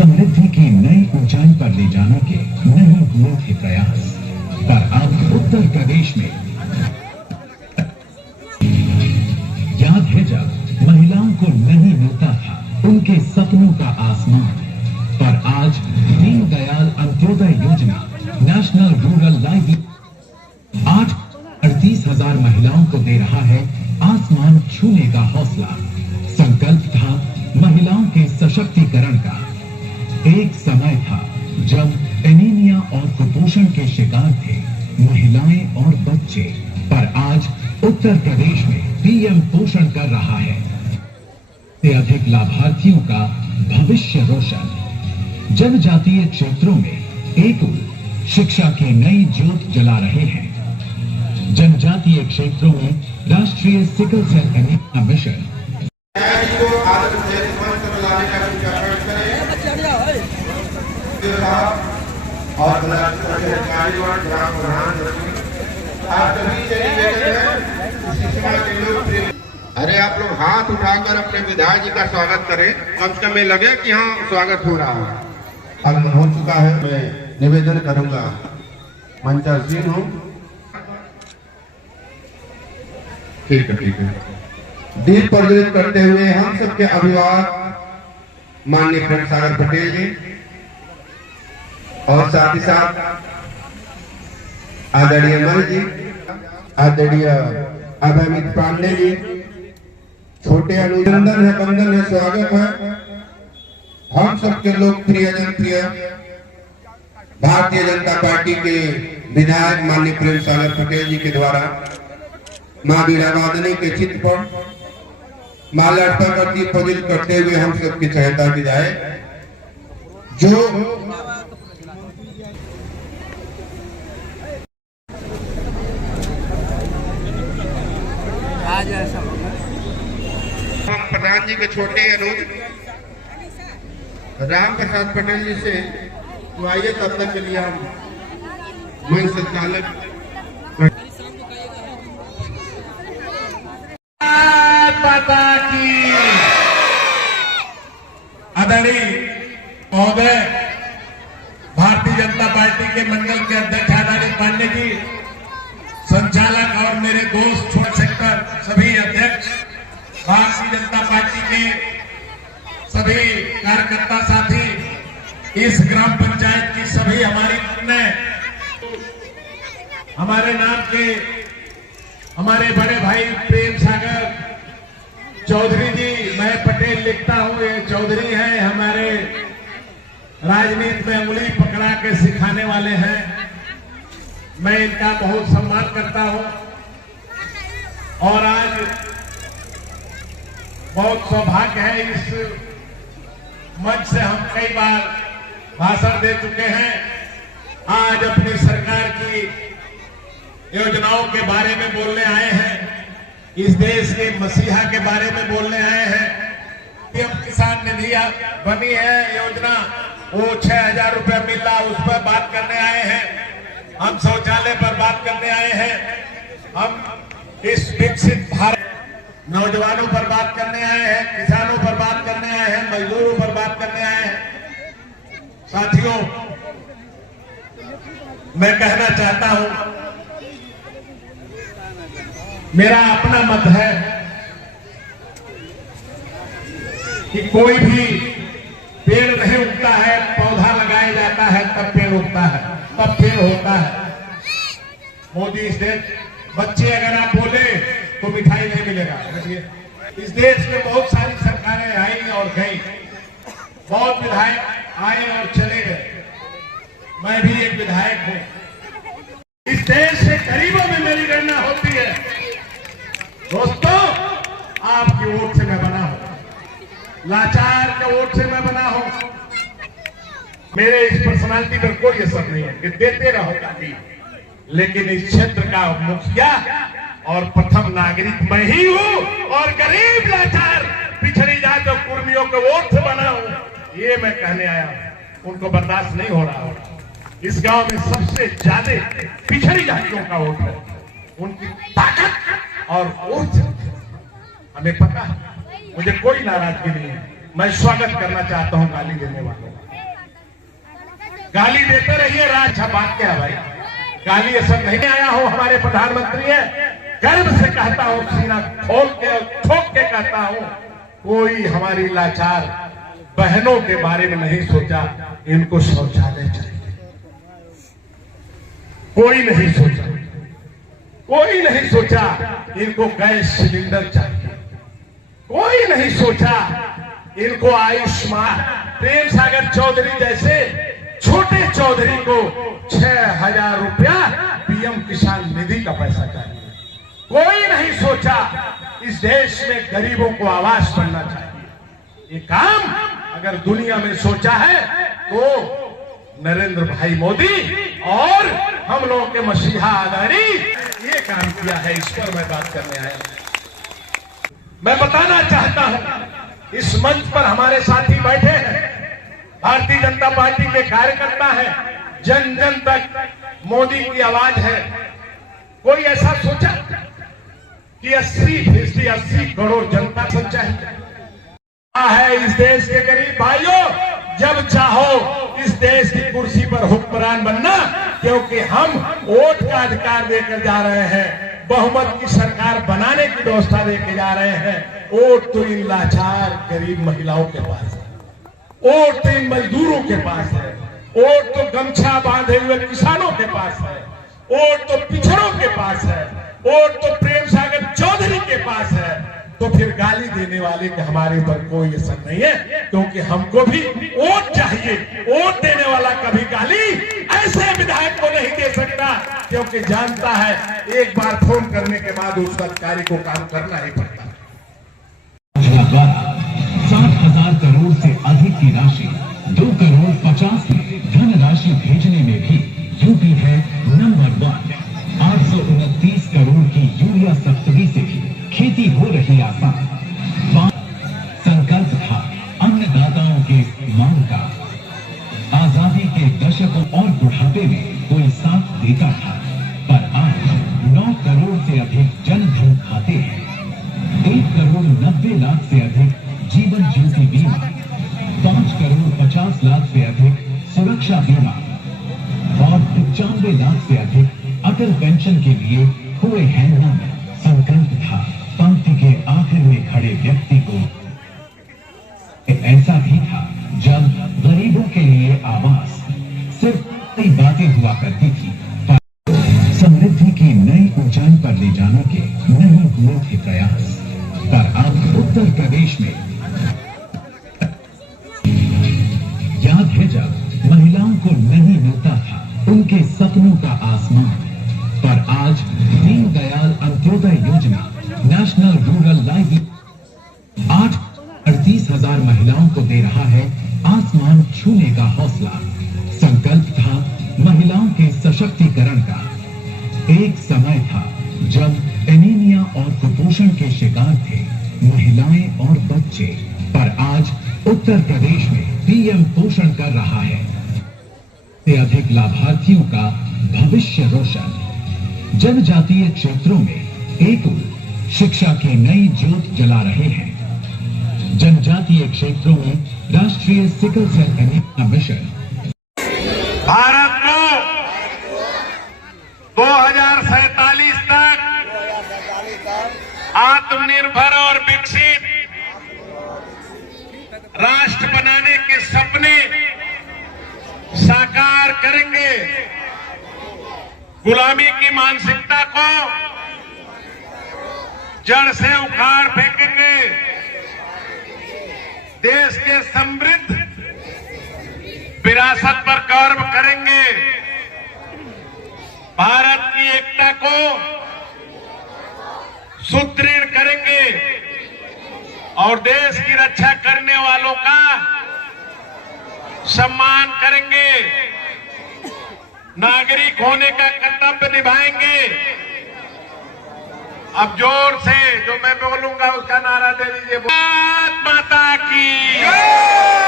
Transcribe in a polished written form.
समृद्धि की नई ऊंचाई पर ले जाने के नहीं हुए थे प्रयास, पर अब उत्तर प्रदेश में याद है जब महिलाओं को नहीं मिलता था उनके सपनों का आसमान, पर आज दीनदयाल अंत्योदय योजना नेशनल रूरल लाइवलीहुड 38,000 महिलाओं को दे रहा है आसमान छूने का हौसला। संकल्प था महिलाओं के सशक्तिकरण का। एक समय था जब एनीमिया और कुपोषण के शिकार थे महिलाएं और बच्चे, पर आज उत्तर प्रदेश में पीएम पोषण कर रहा है। से अधिक लाभार्थियों का भविष्य रोशन। जनजातीय क्षेत्रों में एकल शिक्षा की नई ज्योत जला रहे हैं। जनजातीय क्षेत्रों में राष्ट्रीय सिकल सेल एनीमिया मिशन और ग्राम प्रधान आप अरे आप लोग हाथ उठाकर अपने विधायक जी का स्वागत करें। कम से कम में लगे कि हाँ स्वागत हो रहा है। आगमन हो चुका है। मैं निवेदन करूंगा, मंचासीन हूँ। ठीक है। दीप प्रज्वलित करते हुए हम सबके अभिभावक माननीय प्रेम सागर पटेल जी और साथ ही साथ आदरणीय मल जी, आदरणीय अभयमित पांडे जी, छोटे अनुनंदन है, वंदन है, स्वागत है। हम सबके लोकप्रिय जनप्रिय भारतीय जनता पार्टी के विधायक माननीय प्रेम सागर पटेल जी के द्वारा मां वीरावादिनी के चित्र पर माला अर्पण कर दीप प्रज्वलित करते हुए हम सबकी सहायता की जाए। जो हम प्रधान जी के छोटे अनुज राम प्रसाद पटेल जी से तो आइए, तब तक के लिए हम मंच संचालक माता की आदरणीय महोदय भारतीय जनता पार्टी के मंडल के अध्यक्ष आदरणीय पांडे जी, संचालक और मेरे दोस्त छोटे सेक्टर सभी अध्यक्ष, भारतीय जनता पार्टी के सभी कार्यकर्ता साथी, इस ग्राम पंचायत की सभी हमारी ने हमारे नाम के हमारे बड़े भाई प्रेम सागर चौधरी जी, मैं पटेल लिखता हूं, ये चौधरी है, हमारे राजनीति में उंगली पकड़ा के सिखाने वाले हैं। मैं इनका बहुत सम्मान करता हूं और आज बहुत सौभाग्य है, इस मंच से हम कई बार भाषण दे चुके हैं। आज अपनी सरकार की योजनाओं के बारे में बोलने आए हैं, इस देश के मसीहा के बारे में बोलने आए हैं। पीएम किसान निधि बनी है योजना, वो 6,000 रुपया मिल रहा, उस पर बात करने आए हैं। हम शौचालय पर बात करने आए हैं। हम इस विकसित भारत नौजवानों पर बात करने आए हैं, किसानों पर बात करने आए हैं, मजदूरों पर बात करने आए हैं। साथियों, मैं कहना चाहता हूं, मेरा अपना मत है कि कोई भी पेड़ नहीं उगता है, पौधा लगाया जाता है तब पेड़ उगता है, तब पेड़ होता है। मोदी इस देश, बच्चे अगर आप बोले तो मिठाई नहीं मिलेगा। इस देश में बहुत सारी सरकारें आई और गई, बहुत विधायक आए और चले गए, मैं भी एक विधायक हूं। इस देश से गरीबों में मेरी गणना होती है। दोस्तों, आपकी वोट से मैं बना हूं, लाचार के वोट से मैं बना हूं। मेरे इस पर्सनालिटी पर कोई असर नहीं है कि देते रहो काफी, लेकिन इस क्षेत्र का मुखिया और प्रथम नागरिक मैं ही हूं और गरीब लाचार पिछड़ी जात और कुर्मियों के वोट से बना हूं, ये मैं कहने आया हूं। उनको बर्दाश्त नहीं हो रहा होगा। इस गांव में सबसे ज्यादा पिछड़ी जातियों का वोट है, उनकी ताकत और ऊर्ज हमें पता है। मुझे कोई नाराजगी नहीं है, मैं स्वागत करना चाहता हूं गाली देने वालों का। गाली देते रहिए, राज अच्छा बात क्या है भाई, गाली ये सब नहीं आया हो। हमारे प्रधानमंत्री है, गर्व से कहता हूं, सीना खोल के ठोक के कहता हूं, कोई हमारी लाचार बहनों के बारे में नहीं सोचा। इनको शौचालय चाहिए, कोई नहीं सोचा, कोई नहीं सोचा इनको गैस सिलेंडर चाहिए, कोई नहीं सोचा इनको आयुष्मान। प्रेम सागर चौधरी जैसे छोटे चौधरी को 6,000 रुपया पीएम किसान निधि का पैसा चाहिए। कोई नहीं सोचा इस देश में गरीबों को आवास बनना चाहिए। ये काम अगर दुनिया में सोचा है तो नरेंद्र भाई मोदी और हम लोगों के मसीहा अदानी ये काम किया है। इस पर मैं बात करने आया हूं। मैं बताना चाहता हूं, इस मंच पर हमारे साथी बैठे हैं, भारतीय जनता पार्टी के कार्यकर्ता हैं, जन जन तक मोदी की आवाज है। कोई ऐसा सोचा कि 80 करोड़ जनता सच्चाई है इस देश के गरीब भाइयों, जब चाहो इस देश की कुर्सी पर हुक्मरान बनना, क्योंकि हम वोट का अधिकार देकर जा रहे हैं, बहुमत की सरकार बनाने की व्यवस्था देकर जा रहे हैं। वोट तो इन लाचार गरीब महिलाओं के पास है, वोट तो इन मजदूरों के पास है, वोट तो गमछा बांधे हुए किसानों के पास है, वोट तो पिछड़ों के पास है, वोट तो प्रेम सागर चौधरी के पास है। तो फिर गाली देने वाले के हमारे ऊपर कोई असर नहीं है, क्योंकि हमको भी वोट चाहिए। वोट देने वाला कभी गाली ऐसे विधायक को नहीं दे सकता, क्योंकि जानता है एक बार फोन करने के बाद उस अधिकारी को काम करना ही पड़ता है। द्वारा 7,000 करोड़ से अधिक की राशि 2 करोड़ 50 में धनराशि भेजने में भी यूपी है नंबर 1। 829 करोड़ की यूरिया सब्सिडी से भी खेती हो रही आसान। संकल्प था अन्नदाताओं के मांग का। आजादी के दशकों और बुढ़ापे में कोई साथ देता था, पर आज 9 करोड़ से अधिक जनधन खाते हैं, 1 करोड़ 90 लाख से अधिक जीवन ज्योति बीमा, 5 करोड़ 50 लाख से अधिक सुरक्षा बीमा और 95 लाख से अधिक अटल पेंशन के लिए हुए हैं नाम। संकल्प था पंक्ति के आखिर में खड़े व्यक्ति को। ऐसा भी था जब गरीबों के लिए आवास सिर्फ कई बातें हुआ करती थी, पर समृद्धि की नई ऊंचाई पर ले जाने के नहीं हुए थे प्रयास। पर अब उत्तर प्रदेश में याद है जब महिलाओं को नहीं मिलता था उनके सपनों का आसमान, पर आज दीनदयाल अंत्योदय योजना नेशनल रूरल लाइवलीहुड 38,000 महिलाओं को दे रहा है आसमान छूने का हौसला। संकल्प था महिलाओं के सशक्तिकरण का। एक समय था जब एनीमिया और कुपोषण के शिकार थे महिलाएं और बच्चे, पर आज उत्तर प्रदेश में पीएम पोषण कर रहा है। से अधिक लाभार्थियों का भविष्य रोशन। जनजातीय क्षेत्रों में एक शिक्षा की नई ज्योत जला रहे हैं। जनजातीय क्षेत्रों में राष्ट्रीय sickle cell anaemia mission. Bharat को 2047 तक आत्मनिर्भर और विकसित राष्ट्र बनाने के सपने साकार करेंगे। गुलामी की मानसिकता को जड़ से उखाड़ फेंकेंगे। देश के समृद्ध विरासत पर गर्व करेंगे। भारत की एकता को सुदृढ़ करेंगे और देश की रक्षा करने वालों का सम्मान करेंगे। नागरिक होने का कर्तव्य निभाएंगे। अब जोर से जो मैं बोलूंगा उसका नारा दे दीजिए। भारत माता की जय।